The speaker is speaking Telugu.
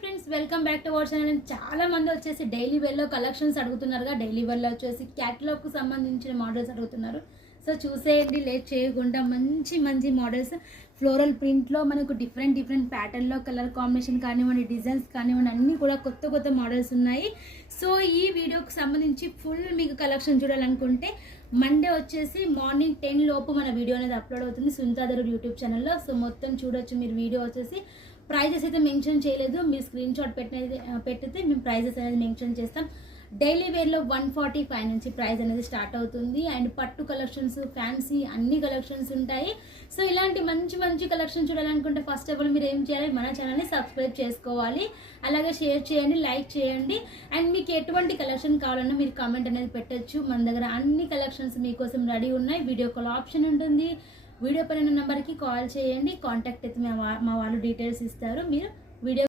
Friends, welcome back to our channel. చాలా మంది వచ్చేసి డైలీ వేర్లో కలెక్షన్స్ అడుగుతున్నారుగా. డైలీ వేర్లో వచ్చేసి క్యాటలాగ్కు సంబంధించిన మోడల్స్ అడుగుతున్నారు. సో చూసేయండి, లేట్ చేయకుండా మంచి మంచి మోడల్స్ ఫ్లోరల్ ప్రింట్లో మనకు డిఫరెంట్ ప్యాటర్న్లో కలర్ కాంబినేషన్ కానివ్వండి, డిజైన్స్ కానివ్వండి, అన్నీ కూడా కొత్త మోడల్స్ ఉన్నాయి. సో ఈ వీడియోకి సంబంధించి ఫుల్ మీకు కలెక్షన్ చూడాలనుకుంటే మండే వచ్చేసి మార్నింగ్ 10 లోపు మన వీడియో అనేది అప్లోడ్ అవుతుంది సునీతాధర్ యూట్యూబ్ ఛానల్లో. సో మొత్తం చూడొచ్చు మీరు. వీడియో వచ్చేసి ప్రైజెస్ అయితే మెన్షన్ చేయలేదు, మీరు స్క్రీన్ షాట్ పెట్టితే మేము ప్రైజెస్ అనేది మెన్షన్ చేస్తాం. డైలీ వేర్లో 145 నుంచి ప్రైస్ అనేది స్టార్ట్ అవుతుంది. అండ్ పట్టు కలెక్షన్స్, ఫ్యాన్సీ అన్ని కలెక్షన్స్ ఉంటాయి. సో ఇలాంటి మంచి కలెక్షన్ చూడాలనుకుంటే ఫస్ట్ ఆఫ్ ఆల్ మీరు ఏం చేయాలి, మన ఛానల్ని సబ్స్క్రైబ్ చేసుకోవాలి, అలాగే షేర్ చేయండి, లైక్ చేయండి. అండ్ మీకు ఎటువంటి కలెక్షన్ కావాలన్నా మీరు కామెంట్ అనేది పెట్టచ్చు. మన దగ్గర అన్ని కలెక్షన్స్ మీకోసం రెడీ ఉన్నాయి. వీడియో కాల్ ఆప్షన్ ఉంటుంది. వీడియో పైన నెంబర్కి కాల్ చేయండి. కాంటాక్ట్ అయితే మా వాళ్ళు డీటెయిల్స్ ఇస్తారు. మీరు వీడియో